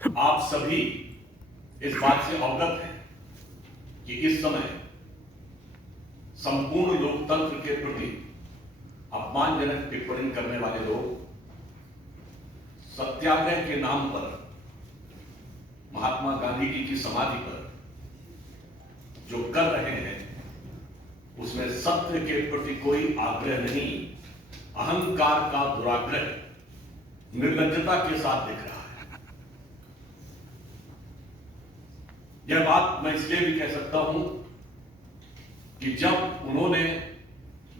आप सभी इस बात से अवगत हैं कि इस समय संपूर्ण लोकतंत्र के प्रति अपमानजनक टिप्पणी करने वाले लोग सत्याग्रह के नाम पर महात्मा गांधी जी की समाधि पर जो कर रहे हैं उसमें सत्य के प्रति कोई आग्रह नहीं, अहंकार का दुराग्रह निर्लज्जता के साथ दिख रहा है। यह बात मैं इसलिए भी कह सकता हूं कि जब उन्होंने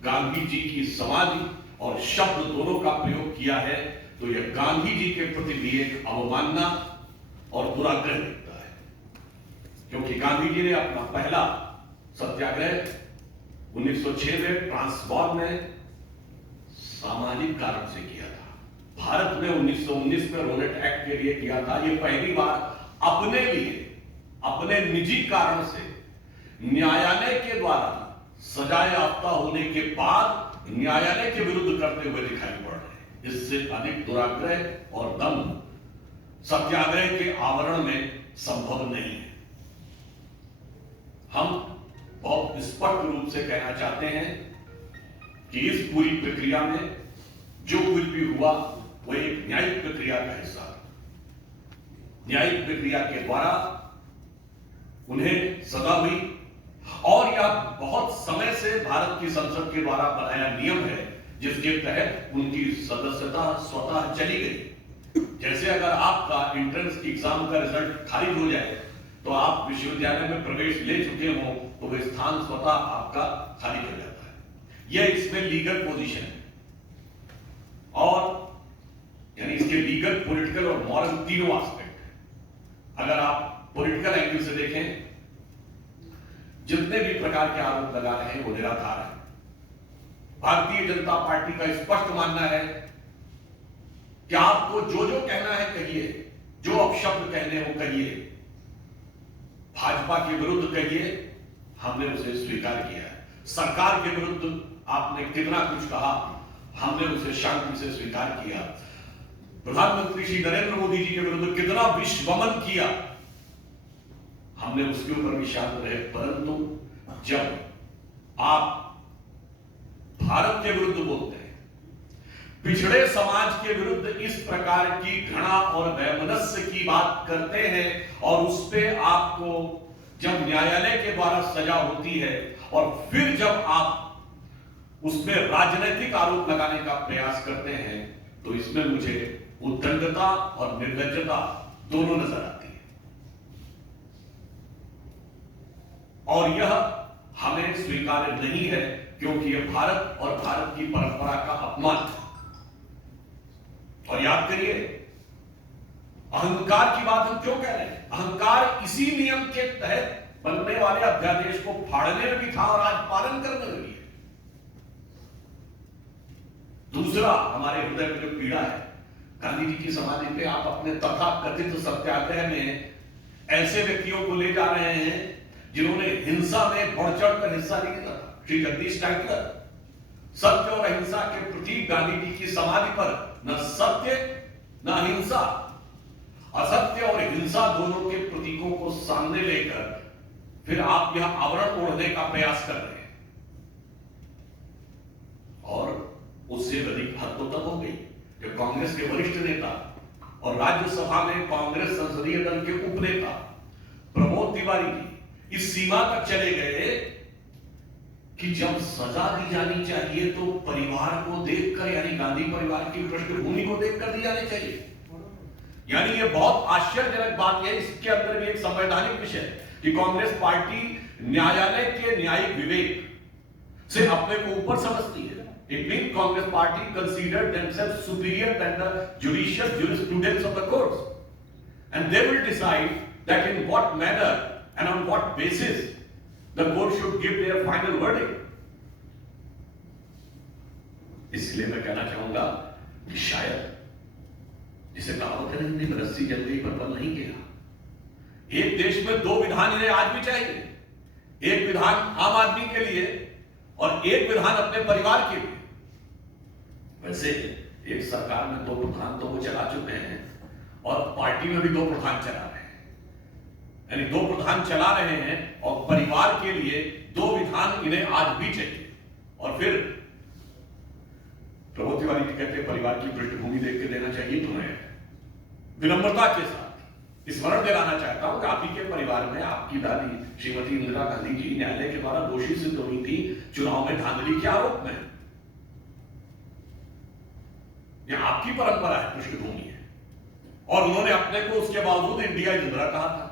गांधी जी की समाधि और शब्द दोनों का प्रयोग किया है तो यह गांधी जी के प्रति भी एक अवमानना और दुराग्रह दिखता है, क्योंकि गांधी जी ने अपना पहला सत्याग्रह 1906 में ट्रांसवाल में सामाजिक कारण से किया था। भारत में 1919 में रोलेट एक्ट के लिए किया था। यह पहली बार अपने लिए, अपने निजी कारण से न्यायालय के द्वारा सजा याफ्ता होने के बाद न्यायालय के विरुद्ध करते हुए दिखाई पड़ रहे हैं। इससे अधिक दुराग्रह और दम सत्याग्रह के आवरण में संभव नहीं है। हम बहुत स्पष्ट रूप से कहना चाहते हैं कि इस पूरी प्रक्रिया में जो कुछ भी हुआ वह एक न्यायिक प्रक्रिया का हिस्सा है। न्यायिक प्रक्रिया के द्वारा उन्हें सजा हुई और यह बहुत समय से भारत की संसद के द्वारा बनाया नियम है जिसके तहत उनकी सदस्यता स्वतः चली गई। जैसे अगर आपका एंट्रेंस एग्जाम का रिजल्ट खारिज हो जाए तो आप विश्वविद्यालय में प्रवेश ले चुके हो तो वह स्थान स्वतः आपका खारिज हो जाता है। यह इसमें लीगल पोजीशन है और यानी इसके लीगल, पॉलिटिकल और मॉरल तीनों एस्पेक्ट है। अगर आप पॉलिटिकल एंगल से देखें, जितने भी प्रकार के आरोप लगा रहे हैं वो निराधार है। भारतीय जनता पार्टी का स्पष्ट मानना है कि आपको जो जो कहना है कहिए, जो अपशब्द कहने हो कहिए, भाजपा के विरुद्ध कहिए, हमने उसे स्वीकार किया है। सरकार के विरुद्ध आपने कितना कुछ कहा, हमने उसे शांति से स्वीकार किया। प्रधानमंत्री श्री नरेंद्र मोदी जी के विरुद्ध कितना विषवमन किया, हमने उसके ऊपर भी शांत रहे। परंतु जब आप भारत के विरुद्ध बोलते हैं, पिछड़े समाज के विरुद्ध इस प्रकार की घृणा और वैमनस्य की बात करते हैं और उस पे आपको जब न्यायालय के द्वारा सजा होती है और फिर जब आप उसमें राजनीतिक आरोप लगाने का प्रयास करते हैं तो इसमें मुझे उद्दंडता और निर्लज्जता दोनों नजर आती है और यह हमें स्वीकार्य नहीं है, क्योंकि यह भारत और भारत की परंपरा का अपमान है। और याद करिए, अहंकार की बात हम क्यों कह रहे हैं? अहंकार इसी नियम के तहत बनने वाले अध्यादेश को फाड़ने में भी था और आज पालन करने में भी है। दूसरा, हमारे हृदय में जो पीड़ा है, गांधी जी की समाधि पे आप अपने तथाकथित सत्याग्रह में ऐसे व्यक्तियों को ले जा रहे हैं जिन्होंने हिंसा में बढ़ चढ़कर हिस्सा नहीं लिया था। श्री जगदीश टाइटलर सत्य और अहिंसा के प्रतीक गांधी जी की समाधि पर न सत्य न अहिंसा, असत्य और हिंसा दोनों के प्रतीकों को सामने लेकर फिर आप यह आवरण ओढ़ने का प्रयास कर रहे हैं। और उससे अधिक हद तो तब हो गई जब कांग्रेस के वरिष्ठ नेता और राज्यसभा में कांग्रेस संसदीय दल के उपनेता प्रमोद तिवारी जी इस सीमा तक चले गए कि जब सजा दी जानी चाहिए तो परिवार को देखकर, यानी गांधी परिवार की पृष्ठभूमि को देखकर दी जानी चाहिए। यानी ये बहुत आश्चर्यजनक बात है। इसके अंदर भी एक संवैधानिक विषय है कि कांग्रेस पार्टी न्यायालय के न्यायिक विवेक से अपने को ऊपर समझती है। It means Congress party considered themselves superior than the judicial jurisprudence of the courts, and they will decide that in what manner and on what basis the court should give their final verdict. इसलिए मैं कहना चाहूंगा कि शायद जिसे कहावत है हिंदी में, रस्सी जल गई पर बल नहीं गया। एक देश में दो विधान इन्हें आज भी चाहिए, एक विधान आम आदमी के लिए और एक विधान अपने परिवार के लिए। वैसे एक सरकार में दो प्रधान तो वो चला चुके हैं और पार्टी में भी 2 प्रधान चला रहे हैं, यानी 2 प्रधान चला रहे हैं और परिवार के लिए 2 विधान इन्हें आज भी चाहिए। और फिर प्रमोद तिवारी जी कहते हैं परिवार की पृष्ठभूमि देख के देना चाहिए। तो मैं विनम्रता के साथ स्मरण दिलाना चाहता हूं कि आप ही के परिवार में आपकी दादी श्रीमती इंदिरा गांधी जी न्यायालय के द्वारा दोषी सिद्ध हुई थी चुनाव में धांधली के आरोप में। यह आपकी परंपरा है, पृष्ठभूमि है, और उन्होंने अपने को उसके बावजूद इंडिया इंदिरा कहा था।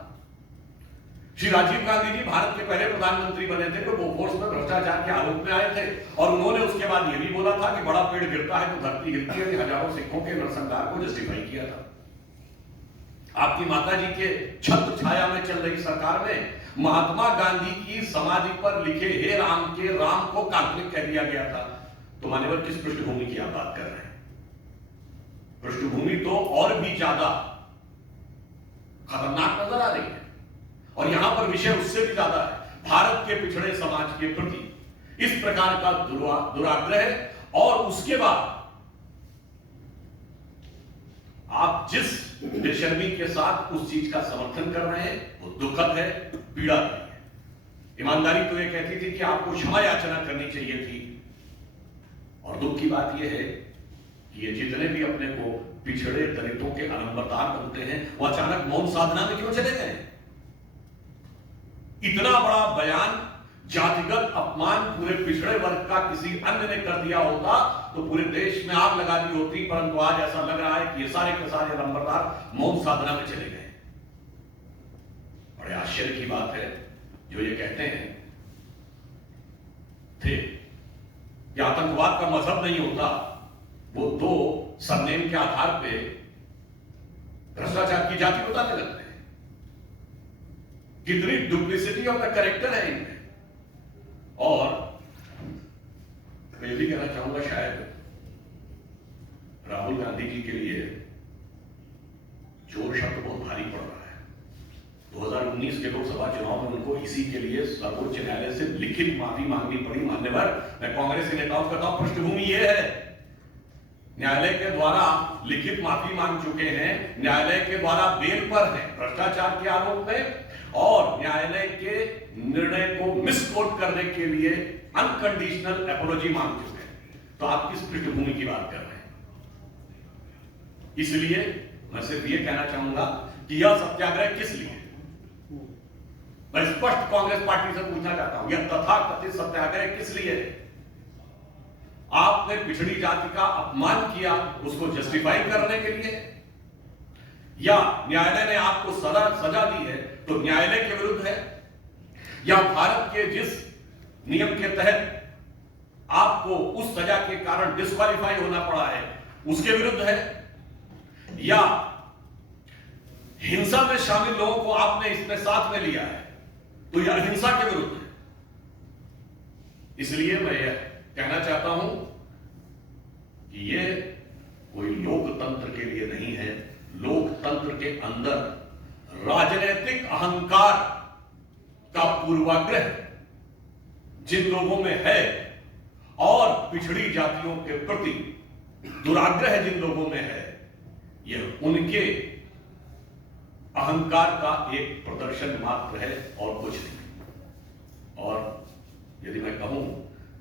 श्री राजीव गांधी जी भारत के पहले प्रधानमंत्री बने थे तो बोफोर्स में भ्रष्टाचार के आरोप में आए थे, और उन्होंने उसके बाद यह भी बोला था कि बड़ा पेड़ गिरता है तो धरती हिलती है, कि हजारों सिखों के नरसंहार को जस्टिफाई किया था। आपकी माता जी के छत्र छाया में चल रही सरकार में महात्मा गांधी की समाधि पर लिखे हे राम के राम को काल्पनिक कह दिया गया था। तो मान्यवर किस पृष्ठभूमि की आप बात कर रहे हैं? पृष्ठभूमि तो और भी ज्यादा खतरनाक नजर आ रही है, और यहां पर विषय उससे भी ज्यादा है। भारत के पिछड़े समाज के प्रति इस प्रकार का दुराग्रह, और उसके बाद आप जिस बेशर्मी के साथ उस चीज का समर्थन कर रहे हैं वो दुखद है, पीड़ादायी है। ईमानदारी तो ये कहती थी कि आपको क्षमा याचना करनी चाहिए थी, और दुख की बात यह है कि ये जितने भी अपने को पिछड़े दलितों के अलंबरदार बनते हैं वो अचानक मौन साधना में क्यों चले गए? इतना बड़ा बयान, जातिगत अपमान पूरे पिछड़े वर्ग का किसी अन्य ने कर दिया होता तो पूरे देश में आग लगा दी होती, परंतु आज ऐसा लग रहा है कि ये सारे के सारे अलंबरदार मौन साधना में चले गए। बड़े आश्चर्य की बात है जो ये कहते हैं थे कि आतंकवाद का मजहब नहीं होता, वो 2 सरनेम के आधार पे भ्रष्टाचार की जाति बताने लगते हैं। कितनी डुप्लिसिटी ऑफ द कैरेक्टर है इनमें। और मैं ये भी कहना चाहूंगा, शायद राहुल गांधी जी के लिए चोर शब्द बहुत भारी पड़ रहा है। 2019 के लोकसभा चुनाव में उनको इसी के लिए सर्वोच्च न्यायालय से लिखित माफी मांगनी पड़ी। मान्यवर, मैं कांग्रेस के नेताओं का कहता हूं पृष्ठभूमि यह है, न्यायालय के द्वारा लिखित माफी मांग चुके हैं, न्यायालय के द्वारा बेल पर हैं भ्रष्टाचार के आरोप में, और न्यायालय के निर्णय को मिसकोट करने के लिए अनकंडीशनल अपॉलॉजी मांग चुके हैं। तो आप किस पृष्ठभूमि की बात कर रहे हैं? इसलिए मैं सिर्फ ये कहना चाहूंगा कि यह सत्याग्रह किस लिए? मैं स्पष्ट कांग्रेस पार्टी से पूछना चाहता हूं, यह तथाकथित सत्याग्रह किस लिए? आपने पिछड़ी जाति का अपमान किया, उसको जस्टिफाई करने के लिए, या न्यायालय ने आपको सजा दी है तो न्यायालय के विरुद्ध है, या भारत के जिस नियम के तहत आपको उस सजा के कारण डिस्क्वालीफाई होना पड़ा है उसके विरुद्ध है, या हिंसा में शामिल लोगों को आपने इसमें साथ में लिया है तो यह अहिंसा के विरुद्ध है। इसलिए मैं यह कहना चाहता हूं कि यह कोई लोकतंत्र के लिए नहीं है। लोकतंत्र के अंदर राजनीतिक अहंकार का पूर्वाग्रह जिन लोगों में है और पिछड़ी जातियों के प्रति दुराग्रह जिन लोगों में है, यह उनके अहंकार का एक प्रदर्शन मात्र है और कुछ नहीं। और यदि मैं कहूं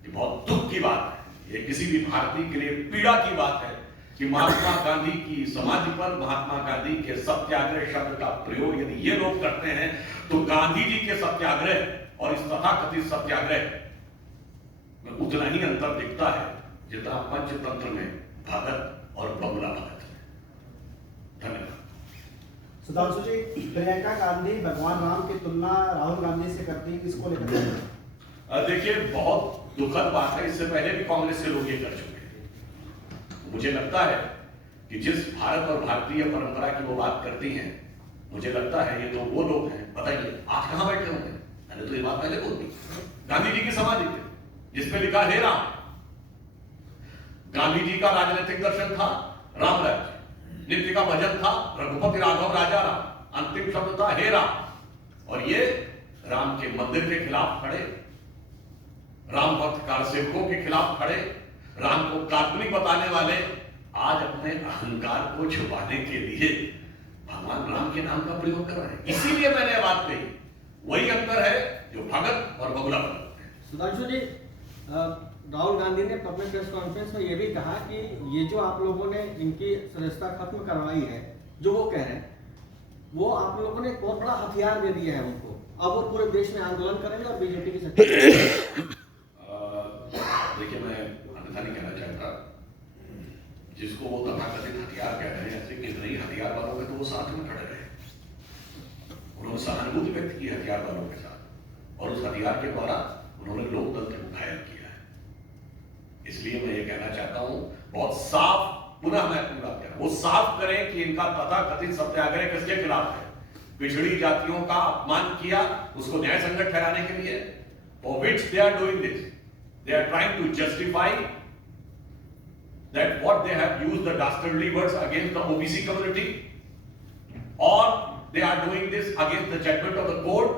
कि बहुत दुख की बात है, यह किसी भी भारतीय के लिए पीड़ा की बात है कि महात्मा गांधी की समाधि पर महात्मा गांधी के सत्याग्रह शब्द का प्रयोग यदि ये लोग करते हैं तो गांधी जी के सत्याग्रह और इस तथाकथित सत्याग्रह में उतना ही अंतर दिखता है जितना पंचतंत्र में भगत और बबुला भगत में। धन्यवाद। सुधांशु जी, प्रियंका गांधी भगवान राम की तुलना राहुल गांधी से करती है, किसको लेकर? देखिए, बहुत दुखद बात है, इससे पहले भी कांग्रेस के लोग ये कर चुके हैं। मुझे लगता है कि जिस भारत और भारतीय परंपरा की वो बात करती हैं, मुझे लगता है ये तो वो लोग हैं, बताइए आज कहां बैठे होंगे? मैंने तो ये बात पहले बोल दी, गांधी जी की समाधि पे जिसपे लिखा हे राम। गांधी जी का राजनीतिक दर्शन था राम राज्य, नित्य का भजन था रघुपति राघव राजा राम, अंतिम शब्द था हे राम। और ये राम के मंदिर के खिलाफ खड़े, राम भक्त कारसेवकों के खिलाफ खड़े, राम को काल्पनिक बताने वाले आज अपने अहंकार को छुपाने के लिए भगवान राम के नाम का प्रयोग कर रहे हैं। इसीलिए मैंने ये बात कही, वही अंतर है जो भगत और बगुला भगत है। सुधांशु जी, राहुल गांधी ने पब्लिक प्रेस कॉन्फ्रेंस में ये भी कहा कि ये जो आप लोगों ने इनकी सदस्यता खत्म करवाई है, जो वो कह रहे हैं, वो आप लोगों ने बहुत बड़ा हथियार दे दिया है उनको, अब वो पूरे देश में आंदोलन करेंगे और बीजेपी की सरकार। देखिए, मैं अन्यथा नहीं कहना चाहता, जिसको वो तथाकथित हथियार कह रहे हैं, ऐसे कितने ही हथियार वालों के तो वो साथ में खड़े रहे, उन्होंने सहानुभूति व्यक्त की हथियार वालों के साथ, और उस हथियार के द्वारा उन्होंने लोकतंत्र को घायल किया है। इसलिए मैं ये कहना चाहता हूं, बहुत साफ, पुनः मैं अपनी बात कह रहा हूं, वो साफ करें कि इनका तथाकथित सत्याग्रह किसके खिलाफ है। पिछड़ी जातियों का अपमान किया, उसको न्याय संगत ठहराने के लिए, for which they are doing this. They are trying to justify that what they have used the dastardly words against the OBC community, or they are doing this against the judgment of the court,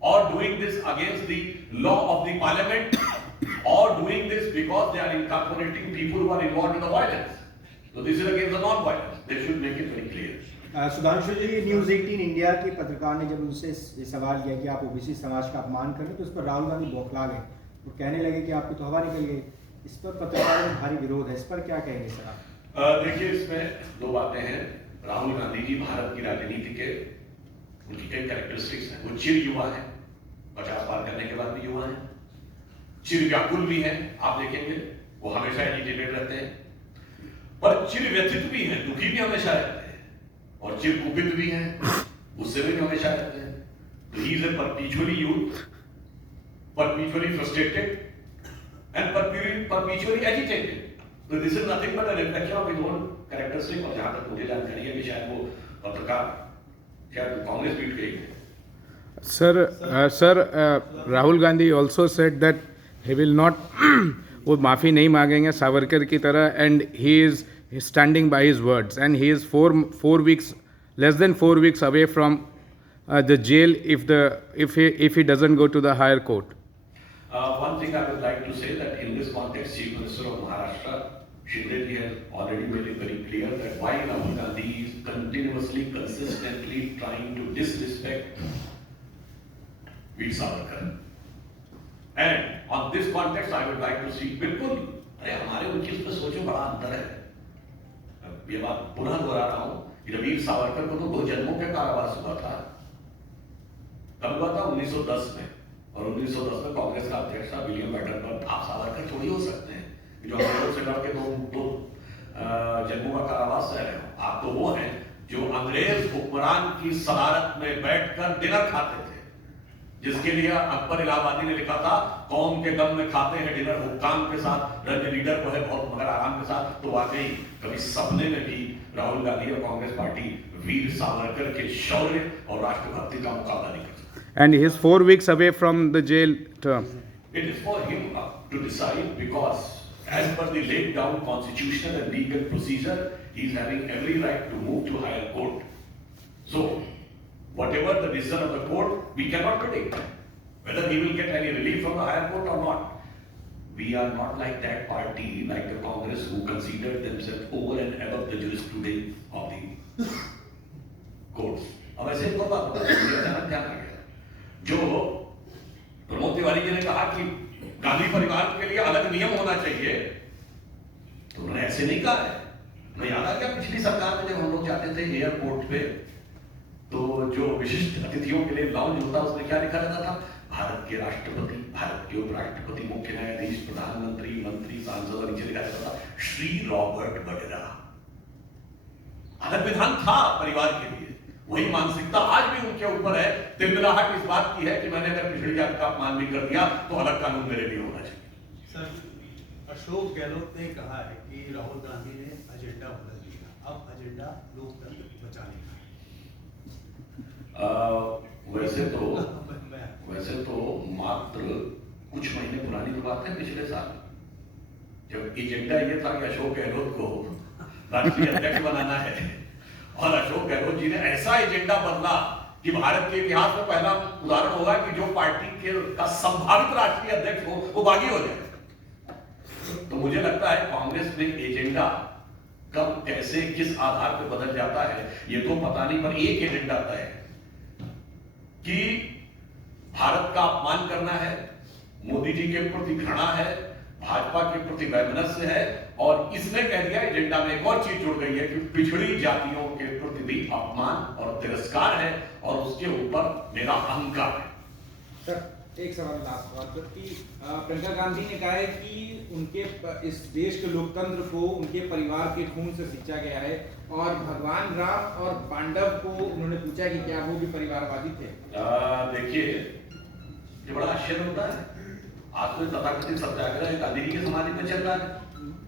or doing this against the law of the parliament, or doing this because they are incorporating people who are involved in the violence. So this is against the non-violence. They should make it very clear. Sudhanshu ji, news 18 India के पत्रकार ने जब उनसे ये सवाल किया कि आप ओबीसी समाज का अपमान कर रहे हैं, तो उस पर राहुल गांधी बौखला गए, वो कहने लगे कि आपकी तो हवा निकल गई। इस पर पत्रकारों में भारी विरोध है, इस पर क्या कहेंगे सर आप? देखिए, इसमें दो बातें हैं। राहुल गांधी जी भारत की राजनीति के, उनकी कई कैरेक्टरिस्टिक्स हैं। वो चिर युवा है, 50 पार करने के बाद भी युवा है, चिर व्याकुल भी है, आप देखेंगे वो हमेशा एजिटेटेड रहते हैं, पर चिर व्यथित भी है, दुखी भी हमेशा रहते हैं, और चिर कुपित भी है, उससे भी हमेशा रहते हैं। तो he is a perpetually youth, perpetually frustrated and perpetually agitated. So this is nothing but a reflection of his own characteristic. और जहाँ तक मुझे जानकारी है कि शायद वो पत्रकार शायद कांग्रेस पीट गई है। Sir, Rahul Gandhi also said that he will not वो माफ़ी नहीं मांगेंगे सावरकर की तरह, and he is standing by his words, and he is less than 4 weeks away from the jail if he doesn't go to the higher court. One thing I would like to say that in this context, Chief Minister of Maharashtra, Shinde ji has already made it very clear that why Rahul Gandhi is continuously, consistently trying to disrespect Veer Savarkar. And on this context, I would like to see, बिल्कुल, अरे हमारे उनकी इस पर सोचो, बड़ा अंतर है। ये बात पुनः दोहरा रहा हूँ कि वीर सावरकर को तो 2 जन्मों के कारावास हुआ था। कब हुआ था? 1910 में, और 1910 में कांग्रेस का अध्यक्ष था विलियम बेटन पर। आप सावरकर थोड़ी हो सकते हैं कि जो अंग्रेजों से लड़ के दो जन्मों का कारावास रह रहे हो। आप तो वो हैं जो अंग्रेज हुक्मरान की सदारत में बैठकर डिनर खाते थे, जिसके लिए अकबर इलाहाबादी ने लिखा था, कौम के गम में खाते हैं डिनर हुक्काम के साथ, रंग लीडर को है बहुत मगर आराम के साथ। तो वाकई कभी सपने में भी राहुल गांधी और कांग्रेस पार्टी वीर सावरकर के शौर्य और राष्ट्रभक्ति का मुकाबला नहीं कर सकती। And he is 4 weeks away from the jail term. It is for him to decide, because as per the laid down constitutional and legal procedure, he is having every right to move to higher court. So, whatever the decision of the court, we cannot predict whether he will get any relief from the higher court or not. We are not like that party, like the Congress, who considered themselves over and above the jurisprudence of the courts. अब ऐसे एक और बात बता, मुझे अचानक ध्यान आ गया, जो प्रमोद तिवारी जी ने कहा कि गांधी परिवार के लिए अलग नियम होना चाहिए, तो उन्होंने ऐसे नहीं कहा है। मैं याद आ गया पिछली सरकार में जब हम लोग जाते थे एयरपोर्ट पे, तो जो विशिष्ट अतिथियों के लिए लाउंज होता उसमें क्या लिखा रहता था? भारत के राष्ट्रपति, भारत के उपराष्ट्रपति, मुख्य न्यायाधीश, प्रधानमंत्री, मंत्री, सांसद, और नीचे लिखा रहता था श्री रॉबर्ट वडेरा। अलग विधान था परिवार के लिए। वही मानसिकता आज भी उनके ऊपर है। तिलमिलाहट इस बात की है कि मैंने अगर पिछड़ी जाति का अपमान भी कर दिया तो अलग कानून मेरे लिए होना चाहिए। सर, अशोक गहलोत ने कहा है कि राहुल गांधी ने एजेंडा बदल दिया, अब एजेंडा लोकतंत्र बचाने का। वैसे तो मात्र कुछ महीने पुरानी तो बात है, पिछले साल जब एजेंडा ये था कि अशोक गहलोत को राष्ट्रीय अध्यक्ष बनाना है, और अशोक गहलोत जी ने ऐसा एजेंडा बदला कि भारत के इतिहास में पहला उदाहरण होगा कि जो पार्टी का संभावित राष्ट्रीय अध्यक्ष हो वो बागी हो जाए। तो मुझे लगता है कांग्रेस ने एजेंडा कब कैसे किस आधार पर बदल जाता है ये तो पता नहीं, पर एक एजेंडा तय है कि भारत का अपमान करना है, मोदी जी के प्रति घृणा है, भाजपा के प्रति वैमनस्य है, और इसने कह दिया एजेंडा में एक और चीज जुड़ गई है कि पिछड़ी जातियों के प्रति भी अपमान और तिरस्कार है, और उसके ऊपर मेरा अहंकार है। सर एक सवाल लास्ट सवाल सर कि प्रियंका गांधी ने कहा है कि उनके इस देश के लोकतंत्र को उनके परिवार के खून से सींचा गया है, और भगवान राम और पांडव को उन्होंने पूछा कि क्या वो भी परिवारवादी थे। देखिए ये बड़ा आश्चर्य होता है, आज तो तथाकथित सत्याग्रह गांधी जी के समाधि में चल रहा है,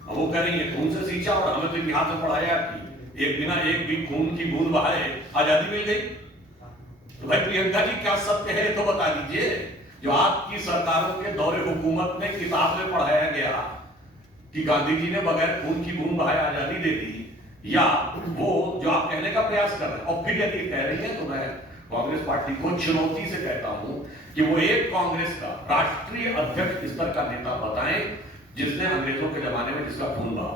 वो कह रही है खून से सींचा, और हमें तो इतिहास में पढ़ाया कि एक बिना एक भी खून की बूंद बहाए आजादी मिल गई। तो भाई प्रियंका जी क्या सत्य है तो बता दीजिए, जो आपकी सरकारों के दौरे हुकूमत में किताब में पढ़ाया गया कि गांधी जी ने बगैर खून की बूंद बहाए आजादी दे दी, या वो जो आप कहने का प्रयास कर रहे हैं, और फिर यदि कह रही है तो मैं कांग्रेस पार्टी को चुनौती से कहता हूं कि वो एक कांग्रेस का राष्ट्रीय अध्यक्ष स्तर का नेता बताएं जिसने अंग्रेजों के जमाने में जिसका खून बहा।